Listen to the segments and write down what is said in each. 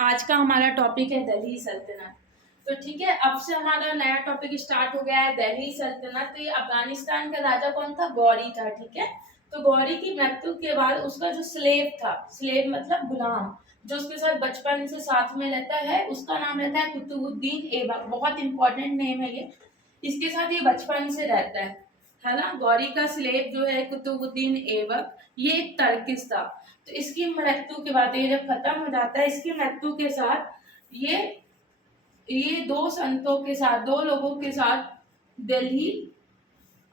आज का हमारा टॉपिक है दिल्ली सल्तनत। तो ठीक है, अब से हमारा नया टॉपिक स्टार्ट हो गया है दिल्ली सल्तनत। तो ये अफगानिस्तान का राजा कौन था? गौरी था। ठीक है, तो गौरी की मृत्यु के बाद उसका जो स्लेव था, स्लेव मतलब गुलाम, जो उसके साथ बचपन से साथ में रहता है, उसका नाम रहता है कुतुबुद्दीन ऐबक। बहुत इंपॉर्टेंट नेम है ये। इसके साथ ये बचपन से रहता है ना। गौरी का स्लेव जो है कुतुबुद्दीन ऐबक, ये एक तर्किस था। तो इसकी मृत्यु के बाद, ये जब खत्म हो जाता है, इसकी मृत्यु के साथ ये ये दो संतों के साथ, दो लोगों के साथ दिल्ली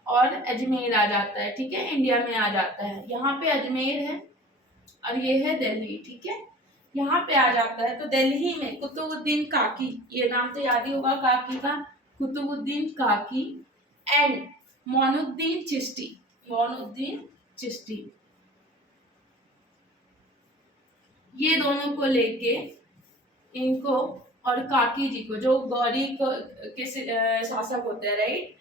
और अजमेर आ जाता है। ठीक है, इंडिया में आ जाता है। यहाँ पे अजमेर है और ये है दिल्ली। ठीक है, यहाँ पे आ जाता है। तो दिल्ली में कुतुबुद्दीन काकी, ये नाम तो याद ही होगा काकी का, कुतुबुद्दीन काकी एंड मोनुद्दीन चिश्ती, मोनुद्दीन चिश्ती, ये दोनों को लेके, इनको और काकी जी को, जो गौरी को के शासक होते हैं, राइट,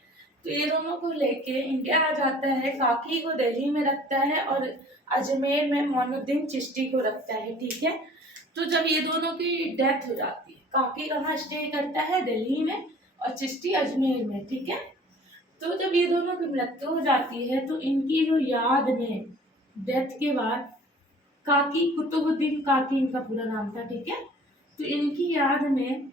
तो ये दोनों को लेके इंडिया आ जाता है। काकी को दिल्ली में रखता है और अजमेर में मोनुद्दीन चिश्ती को रखता है। ठीक है, तो जब ये दोनों की डेथ हो जाती है, काकी कहाँ स्टे करता है? दिल्ली में, और चिश्ती अजमेर में। ठीक है, तो जब ये दोनों की मृत्यु हो जाती है, तो इनकी जो याद में डेथ के बाद काकी, कुतुबुद्दीन काकी इनका पूरा नाम था। ठीक है, तो इनकी याद में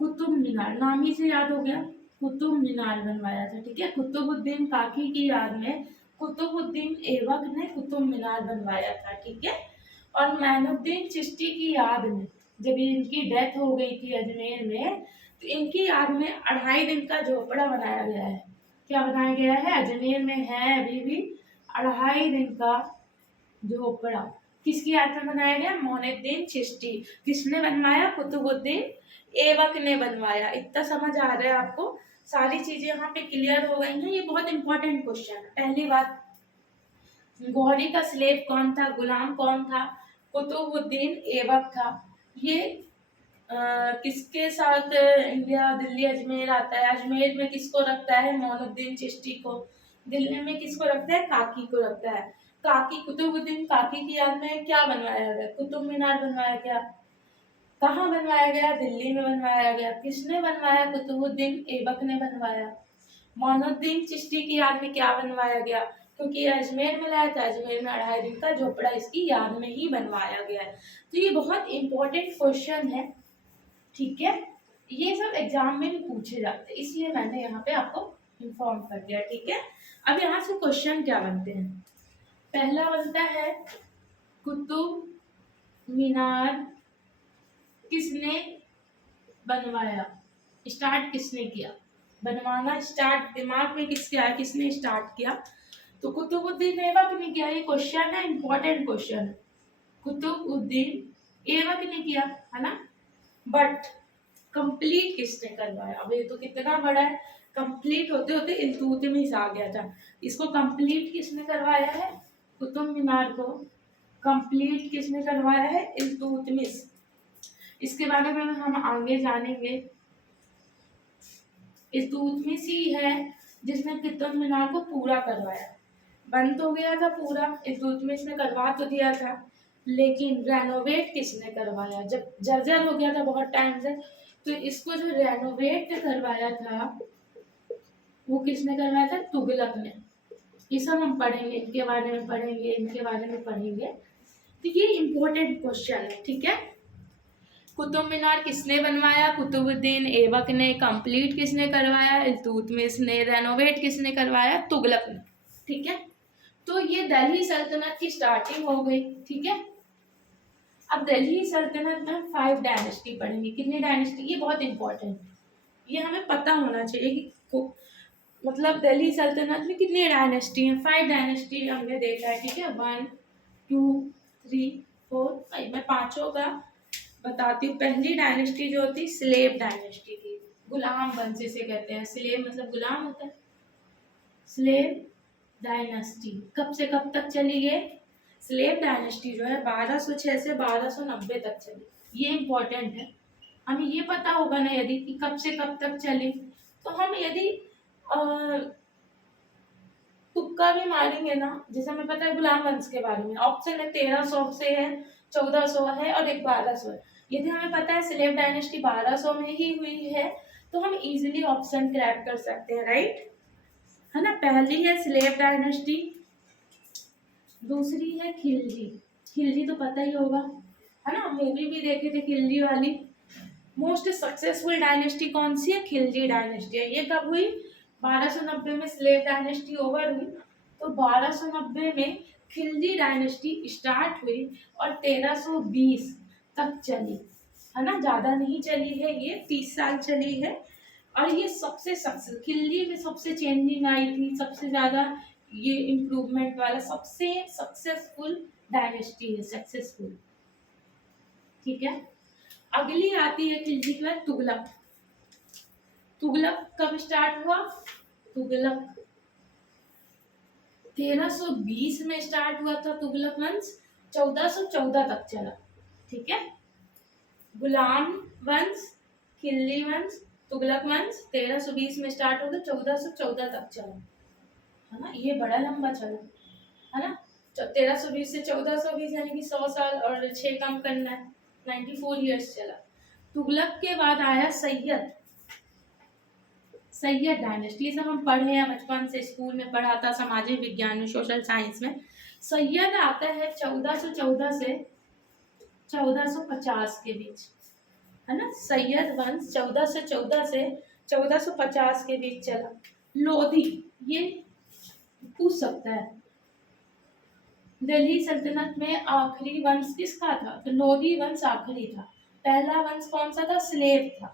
कुतुब मीनार, नाम ही से याद हो गया, कुतुब मीनार बनवाया था। ठीक है, कुतुबुद्दीन काकी की याद में कुतुबुद्दीन ऐबक ने कुतुब मीनार बनवाया था। ठीक है, और मोनुद्दीन चिश्ती की याद में, जब इनकी डेथ हो गई थी अजमेर में, तो इनकी याद में 2.5 दिन का झोपड़ा बनाया गया है। क्या बनाया गया है? अजमेर में है अभी भी 2.5 दिन का झोपड़ा। किसकी याद में बनाया गया? मोनुद्दीन चिश्ती। किसने बनवाया? कुतुबुद्दीन ऐबक ने बनवाया। इतना समझ आ रहा है आपको? सारी चीजें यहाँ पे क्लियर हो गई हैं। ये बहुत इंपॉर्टेंट क्वेश्चन है। पहली बात, गौरी का स्लेव कौन था, गुलाम कौन था? कुतुबुद्दीन ऐबक था। ये किसके साथ इंडिया, दिल्ली अजमेर आता है? अजमेर में किसको रखता है? मोनुद्दीन चिश्ती को। दिल्ली में किसको रखता है? काकी को रखता है। काकी, कुतुबुद्दीन काकी की याद में क्या बनवाया गया? कुतुब मीनार बनवाया गया। कहाँ बनवाया गया? दिल्ली में बनवाया गया। किसने बनवाया? कुतुबुद्दीन ऐबक ने बनवाया। मोनुद्दीन चिश्ती की याद में क्या बनवाया गया? क्योंकि अजमेर में लाया था, अजमेर में 2.5 दिन का झोपड़ा इसकी याद में ही बनवाया गया है। तो ये बहुत इंपॉर्टेंट क्वेश्चन है। ठीक है, ये सब एग्जाम में भी पूछे जाते हैं, इसलिए मैंने यहाँ पे आपको इन्फॉर्म कर दिया। ठीक है, अब यहाँ से क्वेश्चन क्या बनते हैं? पहला बनता है, कुतुब मीनार किसने बनवाया? स्टार्ट किसने किया बनवाना? स्टार्ट दिमाग में किसके आया? किसने स्टार्ट किया? तो कुतुबुद्दीन ऐबक ने किया। ये क्वेश्चन है, इंपॉर्टेंट क्वेश्चन है। कुतुबुद्दीन ऐबक ने किया, है ना। बट कंप्लीट किसने करवाया? अब ये तो कितना बड़ा है, कंप्लीट होते होते इल्तुतमिश आ गया था। इसको कंप्लीट किसने करवाया है? कुतुब मीनार को कंप्लीट किसने करवाया है? इल्तुतमिश। इसके बारे में हम आगे जानेंगे। इल्तुतमिश ही है जिसने कुतुब मीनार को पूरा करवाया। बन तो गया था पूरा, इल्तुतमिश ने करवा तो दिया था, लेकिन रेनोवेट किसने करवाया? जब जर्जर हो गया था बहुत टाइम से, तो इसको जो रेनोवेट करवाया था वो किसने करवाया था? तुगलक ने। ये सब हम पढ़ेंगे, इनके बारे में पढ़ेंगे, इनके बारे में पढ़ेंगे। तो ये इम्पोर्टेंट क्वेश्चन है। ठीक है, कुतुब मीनार किसने बनवाया? कुतुबुद्दीन ऐबक ने। कंप्लीट किसने करवाया? इल्तुतमिश ने। रेनोवेट किसने करवाया? तुगलक ने। ठीक है, तो ये दिल्ली सल्तनत की स्टार्टिंग हो गई। ठीक है, अब दिल्ली सल्तनत में 5 डायनेस्टी पढ़ेंगे। कितनी डायनेस्टी? ये बहुत इंपॉर्टेंट, ये हमें पता होना चाहिए कि मतलब दिल्ली सल्तनत में कितनी डायनेस्टी है। 5 डायनेस्टी हमने देखा है। ठीक है, 1 2 3 4 5। मैं पांचों का बताती हूँ। पहली डायनेस्टी जो होती, स्लेव डायनेस्टी थी, गुलाम वंश से कहते हैं। स्लेव मतलब गुलाम होता है। स्लेव डायनेस्टी कब से कब तक चली? ये स्लेव डायनेस्टी जो है 1206 से 1290 तक चली। ये इम्पोर्टेंट है, हमें ये पता होगा ना यदि कि कब से कब तक चली, तो हम यदि तुक्का भी मारेंगे ना, जैसे हमें पता है गुलाम वंश के बारे में, ऑप्शन है 1300 से है, 1400 है और 1200 है। यदि हमें पता है स्लेव डायनेस्टी 1200 में ही हुई है तो हम इजीली ऑप्शन क्रैक कर सकते हैं, राइट, है ना। पहली है स्लेव डायनेस्टी, दूसरी है खिलजी। खिलजी तो पता ही होगा, है ना, मूवी भी देखे थे खिलजी वाली। मोस्ट सक्सेसफुल डायनेस्टी कौन सी है? खिलजी डायनेस्टी है। ये कब हुई? 1290 में स्लेव डायनेस्टी ओवर हुई, तो 1290 में खिलजी डायनेस्टी स्टार्ट हुई और 1320 तक चली, है ना, ज़्यादा नहीं चली है, ये 30 साल चली है। और ये सबसे सक्सेस, खिलजी में सबसे चेंजिंग आई थी, सबसे ज़्यादा ये इम्प्रूवमेंट वाला सबसे सक्सेसफुल डायनेस्टी है, सक्सेसफुल, ठीक है। अगली आती है खिलजी के बाद तुगलक। तुगलक कब स्टार्ट हुआ? तुगलक 1320 में स्टार्ट हुआ था तुगलक वंश, 1414 तक चला, ठीक है। गुलाम वंश, खिलजी वंश, तुगलक वंश 1320 में स्टार्ट होकर 1414 तक चला, है ना, ये बड़ा लंबा चला, है ना। 1320 से 1420 यानी कि 100 साल और 6 कम करना है, 94 ईयर्स चला। तुगलक के बाद आया सैयद, सैयद डायनेस्टी, सब हम पढ़े हैं बचपन से, स्कूल में पढ़ा था, सामाजिक विज्ञान में, सोशल साइंस में। सैयद आता है 1414 से 1450 के बीच, है ना। सैयद वंश 1414 से 1450 के बीच चला। लोधी, ये पूछ सकता है, दिल्ली सल्तनत में आखिरी वंश किसका था? तो लोधी वंश आखिरी था। पहला वंश कौन सा था? स्लेव था।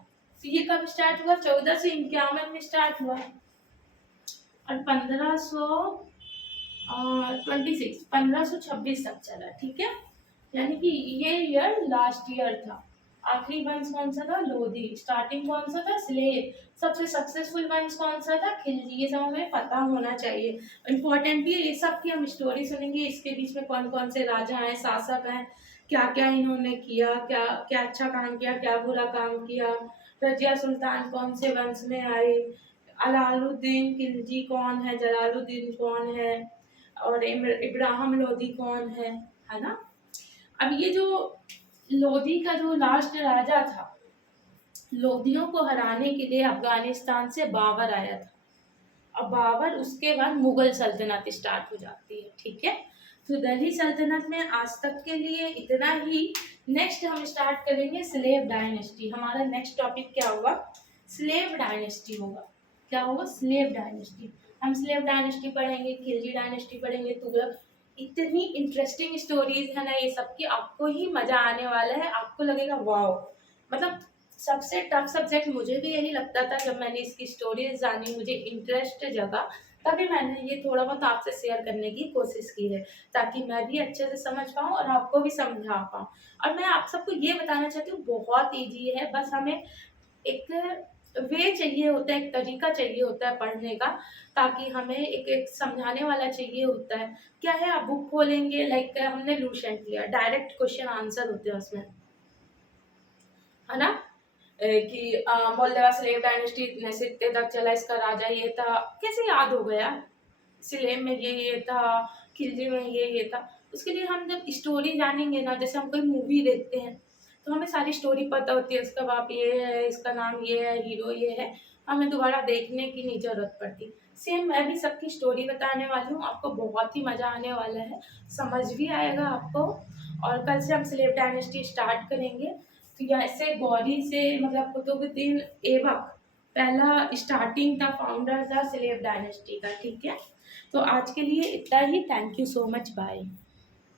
तो ये कब स्टार्ट हुआ? 1451 में स्टार्ट हुआ और 1526 तक चला, ठीक है। यानी कि ये ईयर लास्ट ईयर था। आखिरी वंश कौन सा था? लोधी। स्टार्टिंग कौन सा था? स्लेव। सबसे सक्सेसफुल वंश कौन सा था? खिलजी। ये सब हमें पता होना चाहिए, इम्पोर्टेंट भी है ये सब की हम स्टोरी सुनेंगे। इसके बीच में कौन कौन से राजा हैं, शासक हैं, क्या क्या इन्होंने किया, क्या क्या अच्छा काम किया, क्या बुरा काम किया, रजिया सुल्तान कौन से वंश में आई, अलाउद्दीन खिलजी कौन है, जलालुद्दीन कौन है, और इब्राहिम लोधी कौन है ना। अब ये जो लोधी का जो लास्ट राजा था, लोधियों को हराने के लिए अफगानिस्तान से बाबर आया था, अब बाबर, उसके बाद मुगल सल्तनत स्टार्ट हो जाती है, ठीक है। तो दिल्ली सल्तनत में आज तक के लिए इतना ही। नेक्स्ट हम स्टार्ट करेंगे स्लेव डायनेस्टी। हमारा नेक्स्ट टॉपिक क्या होगा? स्लेव डायनेस्टी होगा। क्या होगा? Slave dynasty. हम स्लेव डायनेस्टी पढ़ेंगे, खिलजी डायनेस्टी पढ़ेंगे, तुगलक। इतनी इंटरेस्टिंग स्टोरीज है ना ये सबकी, आपको ही मजा आने वाला है, आपको लगेगा वाओ। मतलब सबसे टफ सब्जेक्ट मुझे भी यही लगता था जब मैंने इसकी स्टोरीज जानी, मुझे इंटरेस्ट जगा, तभी मैंने ये थोड़ा बहुत आपसे शेयर करने की कोशिश की है, ताकि मैं भी अच्छे से समझ पाऊँ और आपको भी समझा पाऊँ। और मैं आप सबको ये बताना चाहती हूँ, बहुत ईजी है, बस हमें एक वे चाहिए होता है, एक तरीका चाहिए होता है पढ़ने का, ताकि हमें एक समझाने वाला चाहिए होता है। क्या है, आप बुक खोलेंगे, लाइक हमने लूसेंट लिया, डायरेक्ट क्वेश्चन आंसर होते हैं उसमें, है ना। कि मोल्दवा स्लेव डायनेस्टी इतने से इतने तक चला, इसका राजा ये था, कैसे याद हो गया? स्लेव में ये था, खिलजी में ये था। उसके लिए हम जब स्टोरी जानेंगे ना, जैसे हम कोई मूवी देखते हैं तो हमें सारी स्टोरी पता होती है, इसका बाप ये है, इसका नाम ये है, हीरो ये है, हमें दोबारा देखने की नहीं जरूरत पड़ती। सेम मैं भी सबकी स्टोरी बताने वाली हूँ, आपको बहुत ही मज़ा आने वाला है, समझ भी आएगा आपको। और कल से हम स्लेव डायनेस्टी स्टार्ट करेंगे। तो ऐसे गौरी से, मतलब कुतुबुद्दीन ऐबक पहला स्टार्टिंग था, फाउंडर था स्लेव डायनेस्टी का, ठीक है। तो आज के लिए इतना ही। Thank you so much, bye.